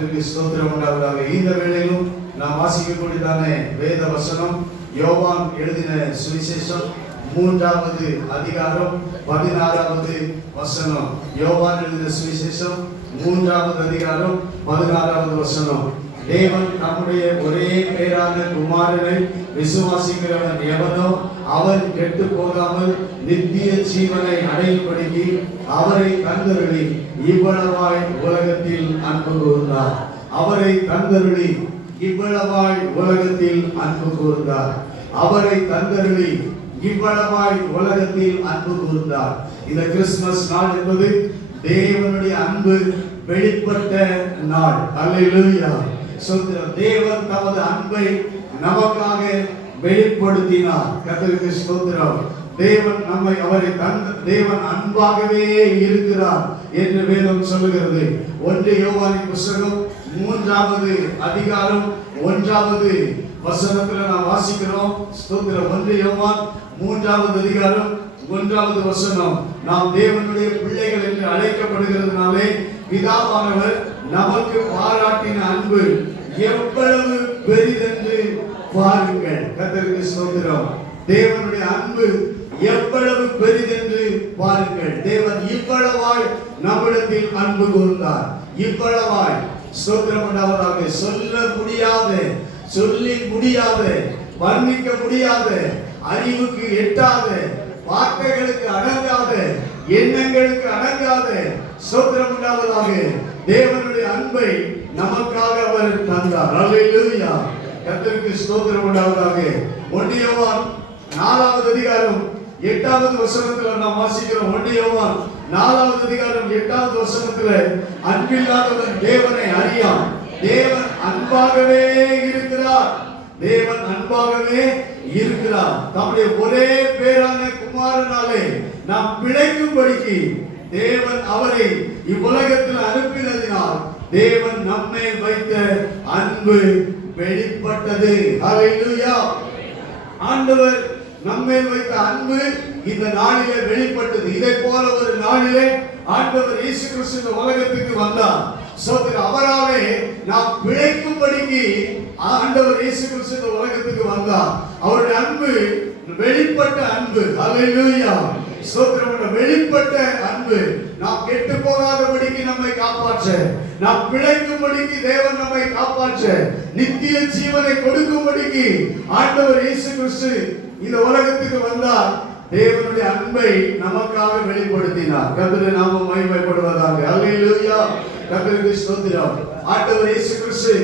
கர்த்தருக்கு ஸ்தோத்திரம் உண்டாவதாக. இந்த வேளையிலும் நாம் வாசிக்கக்கூடியதான வேத வசனம் யோவான் எழுதின சுவிசேஷம் 3வது அதிகாரம் 16வது வசனம். யோவான் எழுதின சுவிசேஷம் 3வது அதிகாரம் 16வது வசனம். தேவன் நம்முடைய ஒரே பேரான குமாரனை விசுவாசிக்கிறவன் எவனோ அவன் கெட்டு போகாமல் நித்திய ஜீவனை அடையும்படிக்கு அவரை தந்தருளி இவ்வளவாய் உலகத்தில் அன்பு கூர்ந்தார். அவரை தந்தருளி இவ்வளவாய் உலகத்தில் அன்பு கூர்ந்தார். அவரை தந்தருளி இவ்வளவாய் உலகத்தில் அன்பு கூர்ந்தார். இந்த கிறிஸ்துமஸ் நாள் என்பது தேவனுடைய அன்பு வெளிப்பட்ட நாள். அல்லேலூயா. தேவன் தமது அன்பை நமக்காக வெளிப்படுத்தினார். கர்த்தருக்கு ஸ்தோத்திரம். தேவன் அன்பாகவே இருக்கிறார் என்று வேதம் சொல்லுகிறது. 1 யோவானின் புத்தகம் 3வது அதிகாரம் 1வது வசனத்துல நாம் வாசிக்கிறோம். ஸ்தோத்திரம். 1 யோவான் 3வது அதிகாரம் 1வது வசனம். நாம் தேவனுடைய பிள்ளைகள் என்று அழைக்கப்படுகிறதுனாலே பிதாவானவர் நமக்கு பாராட்டின அன்பு எவ்வளவு பெரிதென்று பாருங்கள். கர்த்தருக்கு ஸ்தோத்திரம். தேவனுடைய அன்பு எவ்வளவு பெரிதென்று பாருங்கள். தேவன் இவ்வளவாய் நம்மிடத்தில் அன்பு கூர்ந்தார். இவ்வளவாய். ஸ்தோத்திரம் உண்டாவதாக. சொல்ல முடியாத, சொல்லி முடியாத, வர்ணிக்க முடியாத, அறிவுக்கு எட்டாத, வார்த்தைகளுக்கு அடங்காத, எண்ணங்களுக்கு அடங்காத, ஸ்தோத்திரம் உண்டாவதாக தேவனுடைய அன்பை நமக்காக அவர் தந்தார். அல்லேலூயா. கர்த்தருக்கு ஸ்தோத்திரம் உண்டாவதாக. 1 யோவான் 4வது அதிகாரம் 8வது வசனத்துல நாம் வாசிக்கிறோம். 1 யோவான் 4வது அதிகாரம் 8வது வசனத்துல அன்பில்லாதவன் தேவனை அறியான். தேவன் அன்பாகவே இருக்கிறார். தேவன் அன்பாகவே இருக்கிறார். தம்முடைய ஒரே பேரான குமாரனாலே நாம் பிழைக்கும்படிக்கு தேவன் அவரை இவ்வுலகத்தில் அனுப்பினதினால் தேவன் நம்மை வைத்த அன்பு வெளிப்பட்டது. ஹல்லேலூயா. ஆண்டவர் நம்மை வைத்த அன்பு இந்த நாளிலே வெளிப்பட்டது. இதை போல ஒரு நாளிலே ஆண்டவர் இயேசு கிறிஸ்து இந்த உலகத்துக்கு வந்தார். அவராலே நாம் பிழைக்கும்படிக்கு ஆண்டவர் இயேசு கிறிஸ்து இந்த உலகத்துக்கு வந்தார். அவருடைய அன்பு வெளிப்பட்ட அன்பு. ஹல்லேலூயா. ஸ்தோத்திரம். வெளிப்பட்ட அன்பு நாம் கெட்டு போகாதபடிக்கு நம்மை காப்பாற்ற, நாம் பிழைக்கும்படிக்கு தேவன் நம்மை காப்பாற்ற, நித்திய ஜீவனை கொடுக்கும்படிக்கு ஆண்டவர் இயேசு கிறிஸ்து இந்த உலகத்துக்கு வந்தார். தேவனுடைய அன்பை நமக்காக வெளிப்படுத்தினார். கர்த்தருடைய நாமம் மகிமைப்படுவதாக. அல்லேலூயா. கர்த்தருக்கு ஸ்தோத்திரம். ஆண்டவர் இயேசு கிறிஸ்து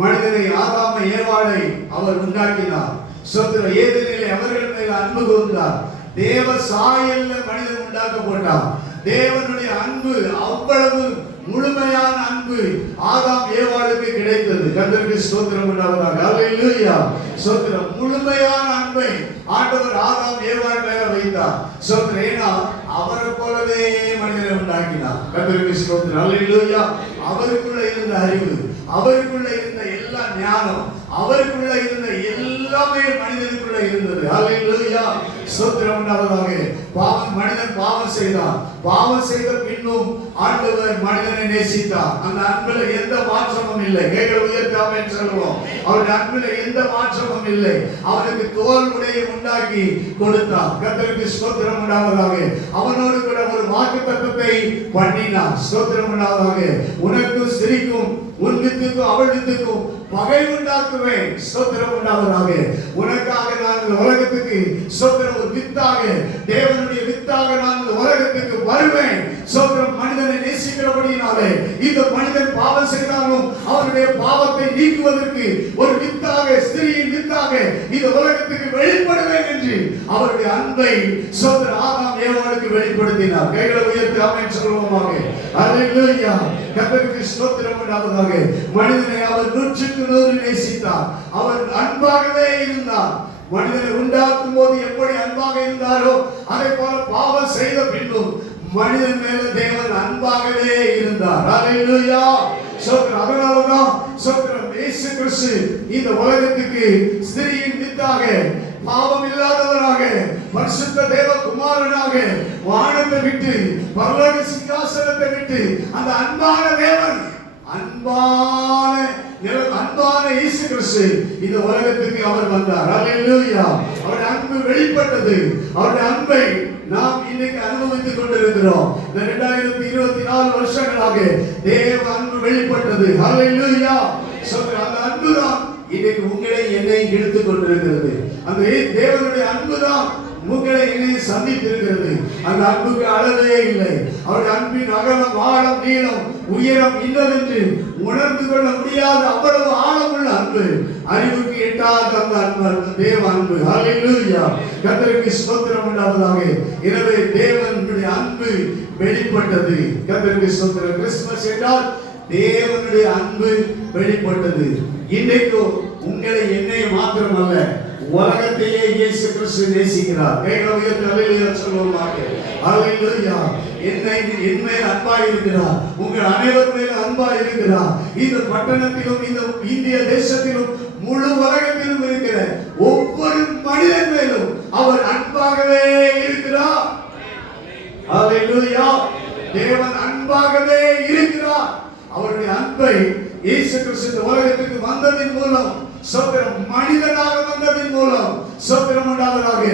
மனிதனை ஆதாமை ஏவாளை அவர் உண்டாக்கினார். ஸ்தோத்திரம். ஏதேனிலே அவர்கள் மேல் அன்பு கூர்ந்தார். தேவ சாயல்ல மனிதன் உண்டாக்கப்பட்டார். தேவனுடைய அன்பு அவ்வளவு முழுமையான அன்பு ஆதாம் ஏவாளுக்கு கிடைத்தது. கர்த்தருக்கு ஸ்தோத்திரம் உண்டாவதாக. அல்லேலூயா. ஸ்தோத்திரம். முழுமையான அன்பை ஆண்டவர் ஆதாம் ஏவாள் மேல வைத்தார். ஸ்தோத்திரம். ஏனா அவரை போலவே மனிதனை உண்டாக்கினார். கர்த்தருக்கு ஸ்தோத்திரம். அல்லேலூயா. அவருக்குள்ள இருந்த அறிவு, அவருக்குள்ள இருந்த எல்லா ஞானம், அவருக்குள்ள இருந்த எல்லாமே மனிதனுக்குள்ள இருந்தது. அல்லேலூயா. ஸ்தோத்திரம் உண்டாவதாக. மனிதன் பாவம் செய்தான். பாவம் செய்த பின்னும் ஆண்டவர் மனிதனை நேசித்தார். அந்த அன்பில் எந்த மாற்றமும் இல்லை. கைகளை உயர்த்தாம என்று சொல்லுவோம். அவருடைய அன்பில் எந்த மாற்றமும் இல்லை. அவனுக்கு தோல் உடையை உண்டாக்கி கொடுத்தார். கர்த்தருக்கு ஸ்தோத்திரம் உண்டாவதாக. அவனோடு கூட ஒரு வாக்குத்தத்தத்தை பண்ணினார். ஸ்தோத்திரம் உண்டாவதாக. உனக்கும் ஸ்திரீக்கும், உன் வித்துக்கும் அவள் வித்துக்கும் பகை உண்டாக்குவேன். ஸ்தோத்திரம் உண்டாவதாக. உனக்காக நான் இந்த உலகத்துக்கு ஸ்தோத்திரம் ஒரு வித்தாக, தேவனுடைய வித்தாக நான் இந்த உலகத்துக்கு வருவேன். ஸ்தோத்திரம். மனிதனை நேசிக்கிறபடியினாலே இந்த மனிதன் பாவம் செய்தாலும் அவருடைய பாவத்தை நீக்குவதற்கு ஒரு வித்தாக, ஸ்திரீயின் வித்தாக இந்த உலகத்துக்கு வெளிப்படுவேன் என்று அவருடைய அன்பை ஸ்தோத்திரம் ஆதாம் ஏவாளுக்கு வெளிப்படுத்தினார். கைகளை உயர்த்தி ஆமென் சொல்லுவோமாக. அல்லேலூயா. கர்த்தருக்கு ஸ்தோத்திரம் உண்டாவதாக. மனிதனை அவர் 100க்கு 100 நேசித்தார். அவர் அன்பாகவே இருந்தார். மனிதனை உண்டாக்கும் போது எப்படி அன்பாக இருந்தாரோ அதை போல பாவம் செய்த பின்னும் மனிதன் மேல தேவன் அன்பாகவே இருந்தார். அல்லேலூயா. ஸ்தோத்திரம். அதனாலதான் ஸ்தோத்திரம் இயேசு கிறிஸ்து இந்த உலகத்துக்கு ஸ்திரீயின் வித்தாக, பாவம் இல்லாதவராக, பரிசுத்த தேவ குமாரனாக வானத்தை விட்டு, பரலோக சிங்காசனத்தை விட்டு அந்த அன்பான தேவன் அன்பான அன்பான இயேசு கிறிஸ்து இந்த உலகத்துக்கு அவர் வந்தார். அல்லேலூயா. அவருடைய அன்பு வெளிப்பட்டது. அவருடைய அன்பை நாம் இன்னைக்கு அனுபவித்துக் கொண்டிருக்கிறோம். இந்த 2024 வருஷங்களாக தேவ அன்பு வெளிப்பட்டது. அல்லேலூயா. அந்த அன்புதான் இன்னைக்கு உங்களை என்னை இழுத்துக் கொண்டிருக்கிறது. அந்த தேவனுடைய அன்புதான் உங்களை என்னை சந்தித்திருக்கிறது. அந்த அன்புக்கு அளவே இல்லை. அவருடைய அன்பின் அகலம், ஆழம், நீளம், உயரம் இன்னதென்று உணர்ந்து கொள்ள முடியாத அவ்வளவு ஆழமுள்ள அன்பு, அறிவுக்கு எட்டாத அந்த அன்பு, தேவ அன்பு. அல்லேலூயா. கர்த்தருக்கு ஸ்தோத்திரம் உண்டாவதாக. எனவே தேவனுடைய அன்பு வெளிப்பட்டது. கர்த்தருக்கு ஸ்தோத்திரம். கிறிஸ்துமஸ் என்றால் தேவனுடைய அன்பு வெளிப்பட்டது. இன்றைக்கு உங்களை என்னை மாத்திரமல்ல, உலகத்தையே இயேசு கிறிஸ்து நேசிக்கிறார். கைகளை உயர்த்தி அல்லேலூயா சொல்லுவோமாக. அல்லேலூயா. என்னை அன்பாய் இருக்கிறார். உங்கள் அனைவர் மேல் அன்பாய் இருக்கிறார். இந்த பட்டணத்திலும் இந்த இந்திய தேசத்திலும் முழு உலகத்திலும் இருக்கிற ஒவ்வொரு மனிதன் மேலும் அவர் அன்பாகவே இருக்கிறார். அல்லேலூயா. தேவன் அன்பாகவே இருக்கிறார். அவருடைய அன்பை இயேசு கிறிஸ்து இந்த உலகத்துக்கு வந்ததின் மூலம், சோத்திரம், மனிதனாக வந்ததின் மூலம் சோத்திரம் உண்டாவதாக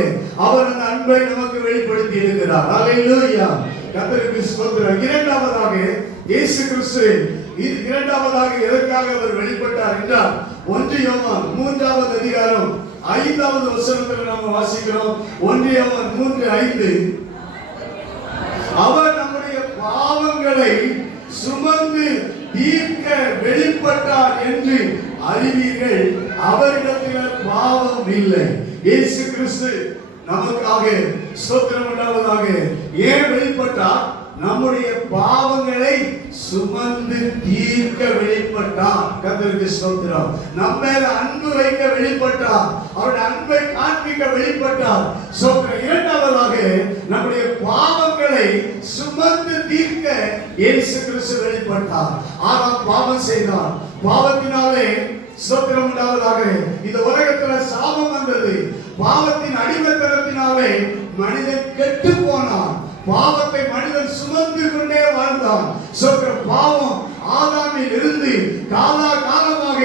அவர் அந்த அன்பை நமக்கு வெளிப்படுத்தி இருக்கிறார். அல்லேலூயா. கர்த்தருக்கு ஸ்தோத்திரம். இரண்டாவதாக இயேசு கிறிஸ்து இரண்டாவதாக எதற்காக அவர் வெளிப்பட்டார் என்றால் 1 யோவான் 3வது அதிகாரம் 5வது வசனத்தில் நாம் வாசிக்கிறோம். 1 யோவான் 3:5 அவர் நம்முடைய பாவங்களை சுமந்து தீர்க்க வெளிப்பட்டார் என்று அறிவீர்கள். அவரிடத்தில் பாவம் இல்லை. இயேசு கிறிஸ்து நமக்காக ஸ்தோத்திரம் உண்டாவதாக ஏன் வெளிப்பட்டார்? நம்முடைய பாவங்களை சுமந்து தீர்க்க வெளிப்பட்டார். கர்த்தருக்கு ஸ்தோத்திரம். நம்ம மேல அன்பு வைக்க வெளிப்பட்டார். அவருடைய அன்பை காண்பிக்க வெளிப்பட்டார். ஸ்தோத்திரம். இரண்டாவதாக நம்முடைய பாவங்களை சுமந்து தீர்க்க இயேசு கிறிஸ்து வெளிப்பட்டார். ஆதாம் பாவம் செய்தார். பாவத்தினாலே ஸ்தோத்திரம் உண்டாவதாக இந்த உலகத்துல சாபம் வந்தது. பாவத்தின் அடிமைத்தனத்தினாலே மனிதன் கெட்டு போனான். பாவத்தை மனிதன் சுமந்து கொண்டே வாழ்ந்தான். பாவம் ஆதாமில் இருந்து காலகாலமாக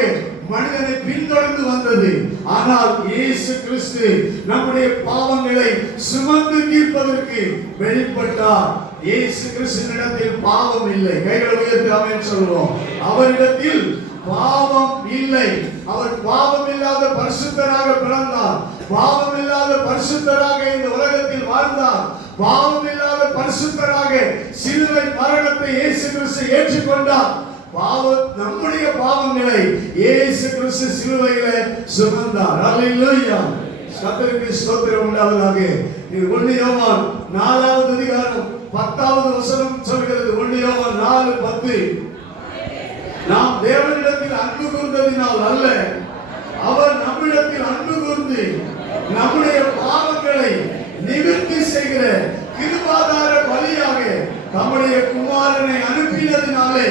மனிதனை பின்தொடர்ந்து வந்தது. ஆனால் இயேசு கிறிஸ்து நம்முடைய பாவங்களை சுமந்து தீர்ப்பதற்கு வெளிப்பட்டார். இயேசு கிறிஸ்துவினிடத்தில் பாவம் இல்லை. கைகளை உயர்த்தி ஆமென் சொல்வோம். அவரிடத்தில் பாவம் இல்லை. அவர் பாவம் இல்லாத பரிசுத்தராக பிறந்தார். பாவம் இல்லாத பரிசுத்தராக இந்த உலகத்தில் வாழ்ந்தார். பாவம் இல்லாத பரிசுத்தராக சிலுவை மரணத்தை இயேசு கிறிஸ்து ஏற்றுக்கொண்டார். நம்முடைய பாவங்களை இயேசு கிறிஸ்து சிலுவையிலே சுமந்தார். அல்லேலூயா. கர்த்தருக்கு ஸ்தோத்திரம் உண்டாவதாக. 1 யோவான் 4வது அதிகாரம் 10வது வசனம் சொல்கிறது. 1 யோவான் 4:10 நாம் தேவனிடத்தில் அன்பு கூர்ந்ததினால் அல்ல, அவர் நம்மிடத்தில் அன்பு கூர்ந்து நம்முடைய பாவங்களை நிவர்த்தி செய்கிற கிருபாதார பலியாக தம்முடைய குமாரனை அனுப்பினதினாலே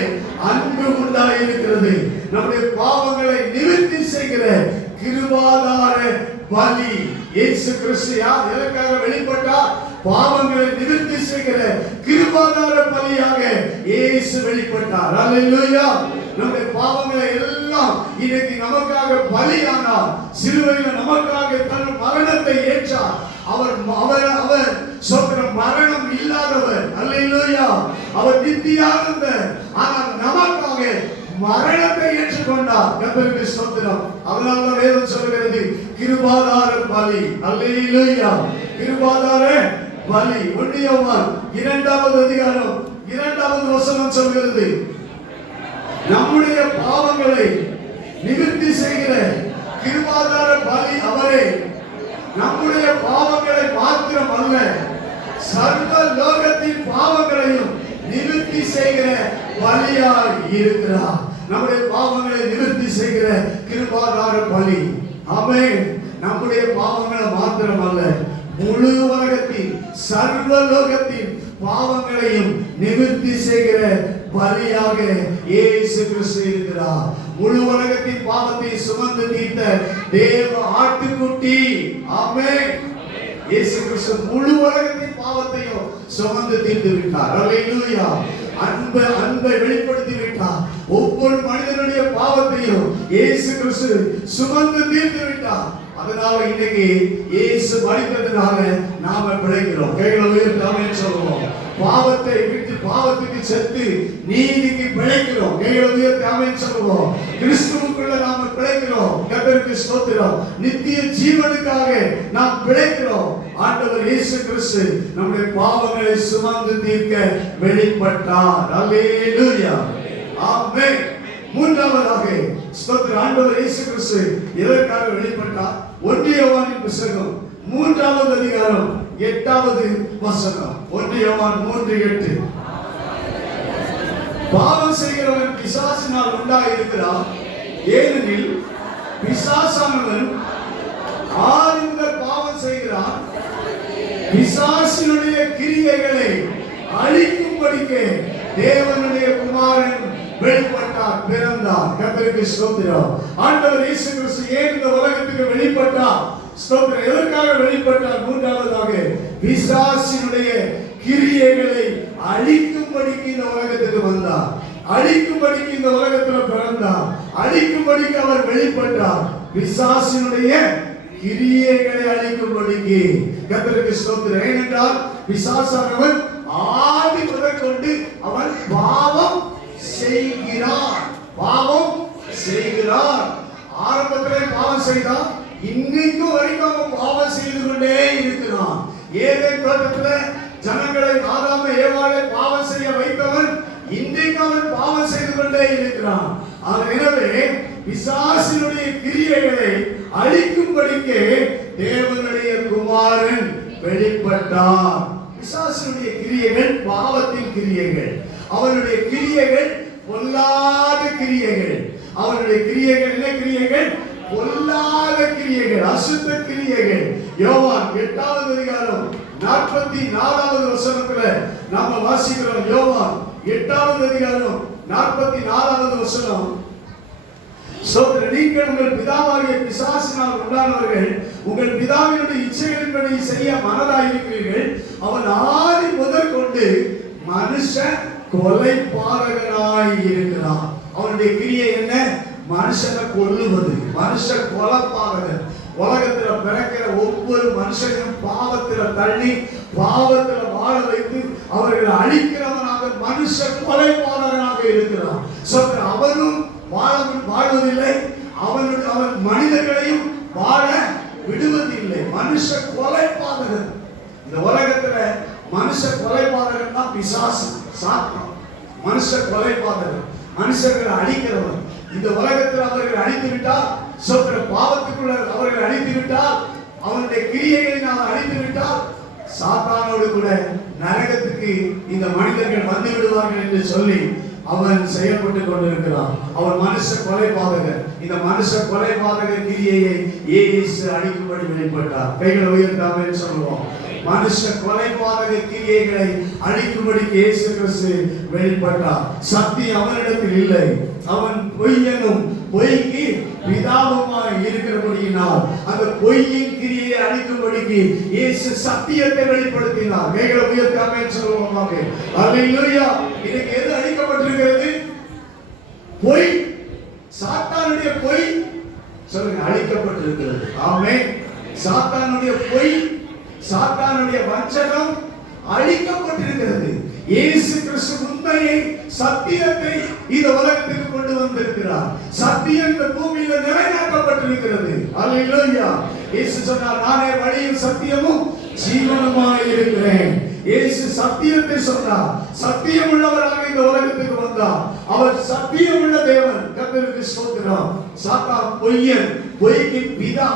அன்பு உண்டாயிருக்கிறது. நம்முடைய பாவங்களை நிவர்த்தி செய்கிற கிருபாதார பலி இயேசு கிறிஸ்து எதற்காக வெளிப்பட்டார்? பாவங்களை நிவர்த்தி செய்கிற கிருபாதார பலியாக இயேசு வெளிப்பட்டார். அல்லேலூயா. நம்முடைய பாவங்களை எல்லாம் இன்னைக்கு நமக்காக பலியானார். சிலுவையில் நமக்காக தன் மரணத்தை ஏற்றார். அவர் சோத்திரம் மரணம் இல்லாதவர். அல்லேலூயா. அவர் நித்தியானவர். ஆனால் நமக்காக மரணத்தை ஏற்றுக்கொண்டார். கர்த்தருக்கு ஸ்தோத்திரம். அதனால வேதம் சொல்கிறது கிருபாதார பலி. அல்லேலூயா. கிருபாதார பலி. 1 யோவான் 2வது அதிகாரம் 2வது வசனம் சொல்கிறது நம்முடைய பாவங்களை நிவர்த்தி செய்கிற கிருபாதார பலி அவரே. நம்முடைய பாவங்களை மாத்திரம் அல்ல, சர்வ லோகத்தின் பாவங்களையும் நிவர்த்தி செய்கிற பலியாய் இருக்கிறார். நம்முடைய பாவங்களை நிவர்த்தி செய்கிற கிருபாதார பலி. ஆமென். நம்முடைய பாவங்களை மாத்திரம் அல்ல, முழு உலகத்தின் சர்வ லோகத்தின் பாவங்களையும் நிவர்த்தி செய்கிற பலியாக இயேசு கிறிஸ்து இருக்கிறார். முழு உலகத்தின் பாவத்தை சுமந்து தீர்த்த தேவ ஆட்டுக்குட்டி. ஆமென். இயேசு கிறிஸ்து முழு உலகத்தின் பாவத்தையும் சுமந்து தீர்த்து விட்டார். அல்லேலூயா. அன்பை வெளிப்படுத்தி விட்டார். ஒவ்வொரு மனிதனுடைய பாவத்தையும் இயேசு கிறிஸ்து சுமந்து தீர்த்து விட்டார். அதனால இன்னைக்கு இயேசு மரித்ததுனால நாம பிழைக்கிறோம். கைகளை உயர்த்தி ஆமென் சொல்லுவோம். பாவத்தை விட்டு பாவத்துக்கு செத்து நீதிக்கு பிழைக்கிறோம். கைகளை உயர்த்தி ஆமென் சொல்லுவோம். கிறிஸ்துவுக்குள்ள நாம பிழைக்கிறோம். கர்த்தருக்கு ஸ்தோத்திரம். நித்திய ஜீவனுக்காக நாம் பிழைக்கிறோம். ஆண்டவர் இயேசு கிறிஸ்து நம்முடைய பாவங்களை சுமந்து தீர்க்க வெளிப்பட்டார். அல்லேலூயா, ஆமென். மூன்றாவதாக ஸ்தோத்திரம், ஆண்டவர் இயேசு கிறிஸ்து எதற்காக வெளிப்பட்டார்? 1 யோவானின் புத்தகம் 3வது அதிகாரம் 8வது வசனம். 1 யோவான் 3:8. பாவம் செய்கிறவன் பிசாசினால் உண்டாயிருக்கிறான், ஏனெனில் பிசாசானவன் ஆதிமுதல் பாவம் செய்கிறான். பிசாசினுடைய கிரியைகளை அழிக்கும்படிக்கு தேவனுடைய குமாரன் வெளிப்பட்டார், பிறந்தார். கர்த்தருக்கு ஸ்தோத்திரம். ஆண்டவர் இயேசு கிறிஸ்து ஏன் இந்த உலகத்துக்கு வெளிப்பட்டார்? ஸ்தோத்திரம். எதற்காக வெளிப்பட்டார்? மூன்றாவதாக பிசாசினுடைய கிரியைகளை அழிக்கும்படிக்கு இந்த உலகத்துக்கு வந்தார். அழிக்கும்படிக்கு இந்த உலகத்தில் பிறந்தார். அழிக்கும்படிக்கு அவர் வெளிப்பட்டார். பிசாசினுடைய கிரியைகளை அழிக்கும்படிக்கு. கர்த்தருக்கு ஸ்தோத்திரம். ஏனென்றால் பிசாசானவன் ஆதி முதற்கொண்டு அவன் பாவம் செய்கிறான். பாவம் செய்கிறான். ஆரம்பத்திலே பாவம் செய்தான், இன்னைக்கு வரைக்கும் அவன் பாவம் செய்து கொண்டே இருக்கிறான். ஏதேன் தோட்டத்தில் ஜனங்களை ஆதாம ஏவாளை பாவம் செய்ய வைத்தவன் இன்றைக்கு அவன் பாவம் செய்து கொண்டே இருக்கிறான். எனவே பிசாசினுடைய கிரியைகளை அழிக்கும்படிக்கு தேவனுடைய குமாரன் வெளிப்பட்டார். பிசாசினுடைய கிரியைகள் பாவத்தின் கிரியைகள். அவனுடைய கிரியைகள் பொல்லாத கிரியைகள். அவனுடைய கிரியைகள் என்ன கிரியைகள்? பொல்லாத கிரியைகள், அசுத்த கிரியைகள். யோவான் 8வது அதிகாரம் 44வது வசனத்துல நாம வாசிக்கிறோம். யோவான் 8வது அதிகாரம் 44வது வசனம். சோதரர், நீங்கள் உங்கள் பிதாவாகிய பிசாசினால் உண்டானவர்கள், உங்கள் பிதாவினுடைய இச்சைகளின்படி செய்ய மனதாயிருக்கிறீர்கள். அவன் ஆதி முதல் கொண்டு மனுஷ கொலைபாதகனாய் இருக்கிறான். அவனுடைய கிரியை என்ன? மனுஷனை கொல்லுவது. மனுஷ கொலைபாதகன். உலகத்துல பிறக்கிற ஒவ்வொரு மனுஷனையும் பாவத்துல தள்ளி பாவத்துல வாழ வைத்து அவர்களை அழிக்கிறவனாக மனுஷ கொலைபாதகனாக இருக்கிறான். அவனும் வாழ்வதில்லை, அவன் மனிதர்களையும் வாழ விடுவதில்லை. மனுஷ கொலைபாதகன். இந்த உலகத்துல மனுஷ கொலைபாதகன் தான் பிசாசு, சாத்தான். மனுஷ கொலைபாதகன், மனுஷர்களை அழிக்கிறவன். இந்த உலகத்தில் அவர்கள் அழித்து விட்டால், பாவத்துக்குள்ள அவர்கள் அழித்து விட்டால், அவனுடைய கிரியைகளை நாம் அழித்து விட்டால், சாத்தானோடு கூட நரகத்துக்கு இந்த மனிதர்கள் வந்து விடுவார்கள் என்று சொல்லி அவன் செயல்பட்டு கொண்டிருக்கிறான். அவன் மனுஷ கொலைபாதகர். இந்த மனுஷ கொலைபாதகர் கிரியையை இயேசு அழிக்கும்படி வெளிப்பட்டார். கைகளை உயர்த்தாமல் சொல்லுவோம். மனுஷ கொலைபாதக கிரியைகளை அழிக்கும்படி இயேசு கிறிஸ்து வெளிப்பட்டார். சக்தி அவனிடத்தில் இல்லை. அவன் பொய்யனும் பொய்க்கு பிதாவுமாய் இருக்கிறபடியினால் அந்த பொய்யின் கிரியை அழிக்கும்படிக்கு இயேசு சத்தியத்தை வெளிப்படுத்தினார். கைகளை உயர்த்தாமல் சொல்லுவோம். அல்லேலூயா. இன்னைக்கு எது அழிக்கப்பட்டிருக்கிறது? பொய். சாத்தானுடைய பொய் சொல்லுங்க, அழிக்கப்பட்டிருக்கிறது. ஆமென். சாத்தானுடைய பொய், சாத்தானுடைய வஞ்சகம் அழிக்கப்பட்டிருக்கிறது. இயேசு கிறிஸ்து உண்மையை, சத்தியத்தை இந்த உலகத்துக்கு கொண்டு வந்திருக்கிறார். சத்தியம் இந்த பூமியில நிலைநாட்டப்பட்டிருக்கிறது. அல்லேலூயா. இயேசு சொன்னார், நானே வழியும் சத்தியமும் ஜீவனுமாய் இருக்கிறேன். இயேசு சத்தியத்தை சொன்னார். சத்தியம் உள்ளவராக இந்த உலகத்துக்கு வந்தார். அவர் சத்தியம் உள்ள தேவன். கர்த்தருக்கு ஸ்தோத்திரம். சாத்தான் பொய்யன், பொய்க்கு பிதா.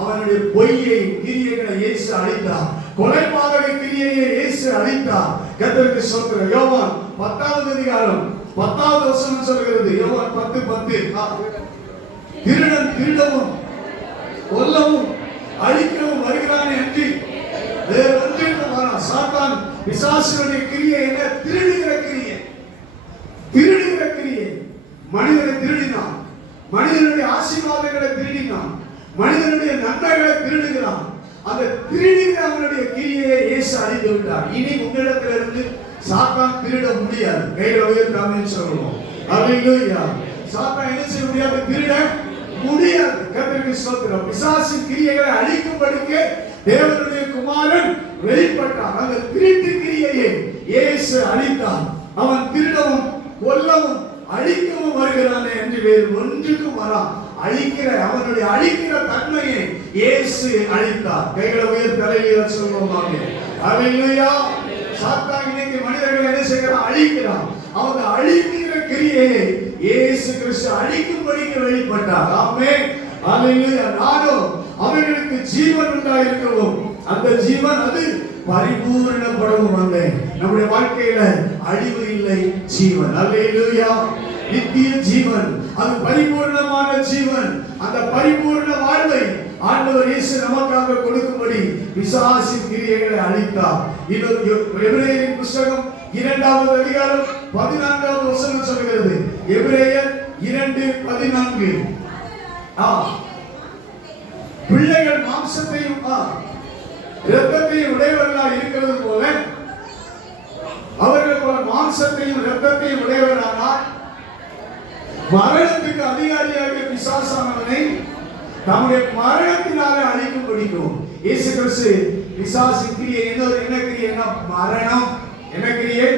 அவனுடைய பொய்யை கிரியைகளை இயேசு அழித்தார். கொலைபாதக கிரியையை இயேசு அழித்தார். கர்த்தருக்கு ஸ்தோத்திரம். யோவான் 10வது அதிகாரம் 10வது வசனம் சொல்கிறது. யோவான் 10:10. திருடன் திருடவும் கொல்லவும் அழிக்கவும் வருகிறானே அன்றி வேறு ஒன்றிற்கும் வரான். சாத்தான் பிசாசுடைய கிரியை என்ன? திருடுகிற கிரியை. திருடுகிற கிரியை. மனிதனை திருடினான். மனிதனுடைய ஆசீர்வாதங்களை திருடினான். மனிதனுடைய நன்மைகளை திருடுகிறான். அந்த திருடுகிற அவனுடைய கிரியை இயேசு அழித்து விட்டார். இனி உங்களிடத்திலிருந்து சாத்தான் திருட முடியாது. கைகளை உயர்த்தாமல் சொல்லுவோம். அல்லேலூயா. சாத்தான் என்ன செய்ய முடியாது? திருட முடியாது. கர்த்தருக்கு ஸ்தோத்திரம். பிசாசின் கிரியைகளை அழிக்கும்படிக்கு தேவனுடைய குமாரன் வெளிப்பட்டார். அந்த திருட்டு கிரியையை இயேசு அழித்தார். அவன் திருடவும் கொல்லவும் அழிக்கவும் வருகிறானே என்று வேறு ஒன்றுக்கும் வரான். அவனுடைய அழிக்கிற தன்மையை இயேசு அழித்தார். கைகளை உயர் தலையில சொல்லுவாங்க. அல்லேலூயா. சாத்தான் இன்னைக்கு மனிதர்களை என்ன செய்கிறான்? அழிக்கிறான். அவங்க அழிக்கிற கிரியையை இயேசு கிறிஸ்து அழிக்கும்படிக்கு வெளிப்பட்டார். ஆமென். அல்லேலூயா. நானும் அவர்களுக்கு ஜீவன் உண்டாயிருக்கவும் அந்த ஜீவன் அது பரிபூரணப்படவும் வந்தேன். நம்முடைய வாழ்க்கையில அழிவு இல்லை, ஜீவன். அல்லேலூயா. நித்திய ஜீவன், அது பரிபூர்ணமான ஜீவன். அந்த பரிபூர்ண வாழ்வை ஆண்டவர் இயேசு நமக்காக கொடுக்கும்படி பிசாசின் கிரியைகளை அழித்தார். எபிரேயரின் புத்தகம் 2வது அதிகாரம் 14வது வசனம் சொல்கிறது. எபிரேயர் 2:14. பிள்ளைகள் மாம்சத்தையும் இரத்தத்தையும் உடையவர்களாக இருக்கிறது போல அவர்கள் போல மாம்சத்தையும் இரத்தத்தையும் உடையவர்களானால் மரணத்துக்கு அதிகாரியாக பிசாசானவனை தம்முடைய மரணத்தினாலே அழிக்கும் பிடிக்கும். இயேசு கிறிஸ்து பிசாசின் கிரியை என்ன கிரியைன்னா மரணம். என்ன கிரியை?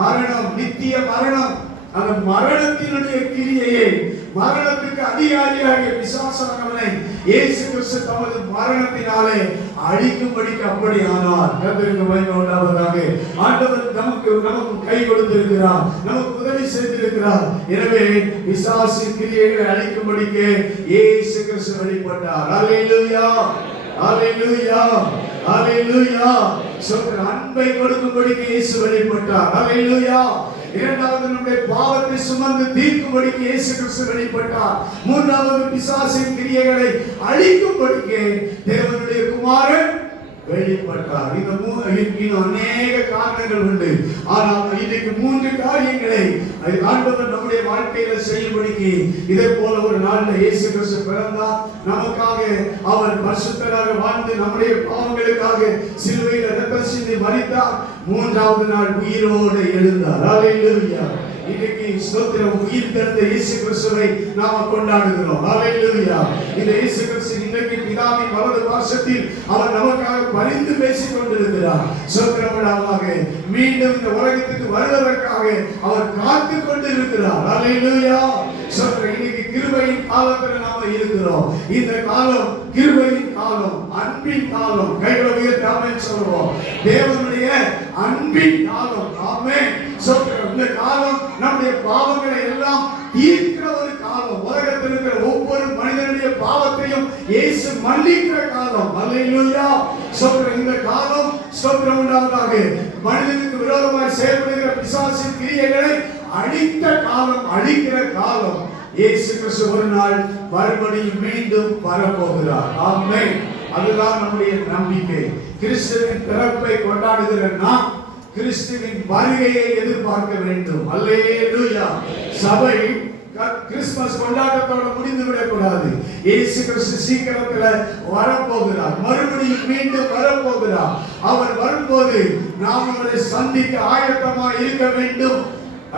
மரணம், நித்திய மரணம். அந்த மரணத்தினுடைய கிரியையை, மரணத்துக்கு அதிகாரியாக பிசாசானவனை இயேசு கிறிஸ்து தமது மரணத்தினாலே அழிக்கும்படிக்கு அப்படி ஆனார். கர்த்தருக்கு மகிமை உண்டாவதாக. ஆண்டவர் நமக்கு கை கொடுத்திருக்கிறார், நமக்கு உதவி செய்திருக்கிறார். எனவே பிசாசின் கிரியைகளை அழிக்கும்படிக்கு இயேசு கிறிஸ்து வெளிப்பட்டார். அல்லேலூயா, அல்லேலூயா, அல்லேலூயா. அன்பை கொடுக்கும்படிக்கு இயேசு வெளிப்பட்டார். அல்லேலூயா. இரண்டாவது நம்முடைய பாவத்தை சுமந்து தீர்க்கும்படிக்கு இயேசு கிறிஸ்து வெளிப்பட்டார். மூன்றாவது பிசாசின் கிரியைகளை அழிக்கும்படிக்கு தேவனுடைய குமாரன் வெளிப்பட்டார். இன்னும் அநேக காரணங்கள் உண்டு. ஆனால் இன்னைக்கு 3 காரியங்களை ஆண்டவர் நம்முடைய வாழ்க்கையில செய்யும்படிக்கு இதே போல ஒரு நாள்ல இயேசு கிறிஸ்து பிறந்தார். நமக்காக அவர் பரிசுத்தராக வாழ்ந்து நம்முடைய பாவங்களுக்காக சிலுவையில் இரத்தம் சிந்தி மரித்தார். 3வது நாள் உயிரோடு எழுந்தார். அல்லேலூயா. இன்னைக்கு ஸ்தோத்திரம். உயிர் தெழுந்த இயேசு கிறிஸ்துவை நாம கொண்டாடுகிறோம். அல்லேலூயா. இந்த இயேசு கிறிஸ்து இன்னைக்கு பிதாவின் வலது பார்சத்தில் அவர் நமக்காக பரிந்து பேசிக் கொண்டிருக்கிறார். ஸ்தோத்திரமாக மீண்டும் இந்த உலகத்துக்கு வருவதற்காக அவர் காத்து கொண்டிருக்கிறார். அல்லேலூயா. இன்னைக்கு கிருபையின் காலத்துல நாம இருக்கிறோம். இந்த காலம் கிருபையின் காலம், அன்பின் காலம். கைகளை உயர்த்தி ஆமென் சொல்லுவோம். தேவனுடைய அன்பின் காலம். ஆமென். இந்த காலம் நம்முடைய பாவங்களை எல்லாம் தீர்க்கிற ஒரு காலம். உலகத்தில் இருக்கிற ஒவ்வொரு மனிதனுடைய பாவத்தையும் இயேசு மன்னிக்கிற காலம். அல்லேலூயா. இந்த காலம் ஸ்தோத்திரம் உண்டாவதாக. மனிதனுக்கு விரோதமாய் செயல்படுகிற பிசாசின் கிரியைகளை அழித்த காலம், அழிக்கிற காலம். இயேசு கிறிஸ்து ஒரு நாள் மறுபடியும் மீண்டும் வரப்போகிறார். ஆமென். அதுதான் நம்முடைய நம்பிக்கை. கிறிஸ்துவின் பிறப்பை கொண்டாடுகிற நாம் கிறிஸ்துவின் வருகையை எதிர்பார்க்க வேண்டும். அல்லேலூயா. சபை கிறிஸ்துமஸ் கொண்டாட்டத்தோட முடிந்து விடக்கூடாது. இயேசு கிறிஸ்து சீக்கிரத்துல வரப்போகிறார், மறுபடியும் மீண்டும் வரப்போகிறார். அவர் வரும்போது நாம் அவரை சந்திக்க ஆயத்தமாய் இருக்க வேண்டும்.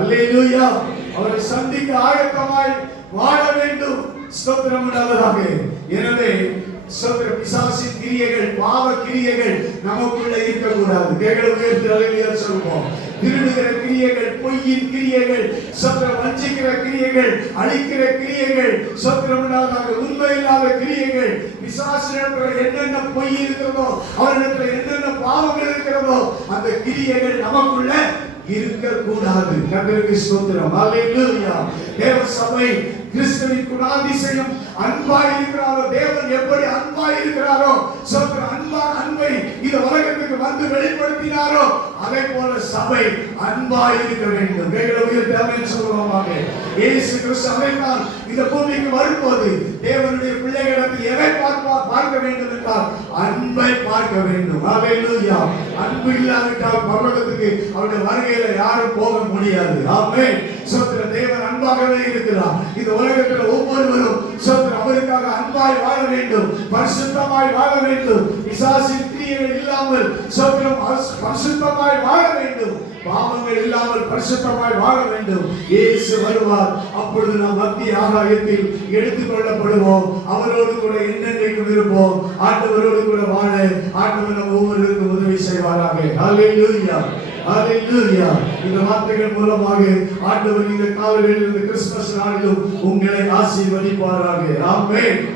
அல்லேலூயா. அவரை சந்திக்க ஆயத்தமாய் வாழ வேண்டும். ஸ்தோத்திரம் உண்டாவதாக. எனவே பிசாசின் கிரியைகள், பாவ கிரியைகள் நமக்குள்ள இருக்கக்கூடாது. கைகளை உயர்த்தி அல்லேலூயா சொல்வோம். திருடுகிற கிரியைகள், பொய்யின் கிரியைகள், வஞ்சிக்கிற கிரியைகள், அழிக்கிற கிரியைகள், உண்மை இல்லாத கிரியைகள், பிசாசினிடத்தில் என்னென்ன பொய் இருக்கிறதோ, அவரிடத்தில் என்னென்ன பாவங்கள் இருக்கிறதோ அந்த கிரியைகள் நமக்குள்ள இருக்கக்கூடாது. கர்த்தருக்கு ஸ்தோத்திரம். அல்லேலூயா. தேவ சபை கிறிஸ்துவின் குணாதிசயம் அன்பாய் இருக்கிறாரோ, தேவன் எப்படி அன்பாய் இருக்கிறாரோ, அன்பை இந்த உலகத்துக்கு வந்து வெளிப்படுத்தினாரோ அதே போல சபை அன்பாய் இருக்க வேண்டும். சொல்லுவாங்க. இயேசு கிறிஸ்து அவைதான் இந்த பூமிக்கு வரும்போது தேவனுடைய பிள்ளைகளிடத்தில் எதை பார்க்க வேண்டும் என்றால் அன்பை பார்க்க வேண்டும். அல்லேலூயா. அன்பு இல்லாவிட்டால் பரலோகத்துக்கு அவருடைய வருகையில யாரும் போக முடியாது. ஆமென். சோத்திரம். தேவன் அன்பாகவே இருக்கிறார். இந்த உலகத்தில் ஒவ்வொருவரும் சோத்திரம் அவருக்காக அன்பாய் வாழ வேண்டும், பரிசுத்தமாய் வாழ வேண்டும். பிசாசின் கிரியைகள் இல்லாமல் சோத்திரம் பரிசுத்தமாய் வாழ வேண்டும். பாவங்கள் இல்லாமல் பரிசுத்தமாய் வாழ வேண்டும். இயேசு வருவார். அப்பொழுது நாம் மத்திய ஆகாயத்தில் எடுத்துக் கொள்ளப்படுவோம். அவரோடு கூட என்னென்றைக்கும் இருப்போம். ஆண்டவரோடு கூட வாழ ஆண்டவர் நம் ஒவ்வொருவருக்கும் உதவி செய்வாராக. ஹல்லேலூயா, ஹல்லேலூயா. இந்த வார்த்தைகள் மூலமாக ஆண்டவர் இந்த காலையில் இந்த கிறிஸ்துமஸ் நாளிலும் உங்களை ஆசீர்வதிப்பாராக. ஆமென்.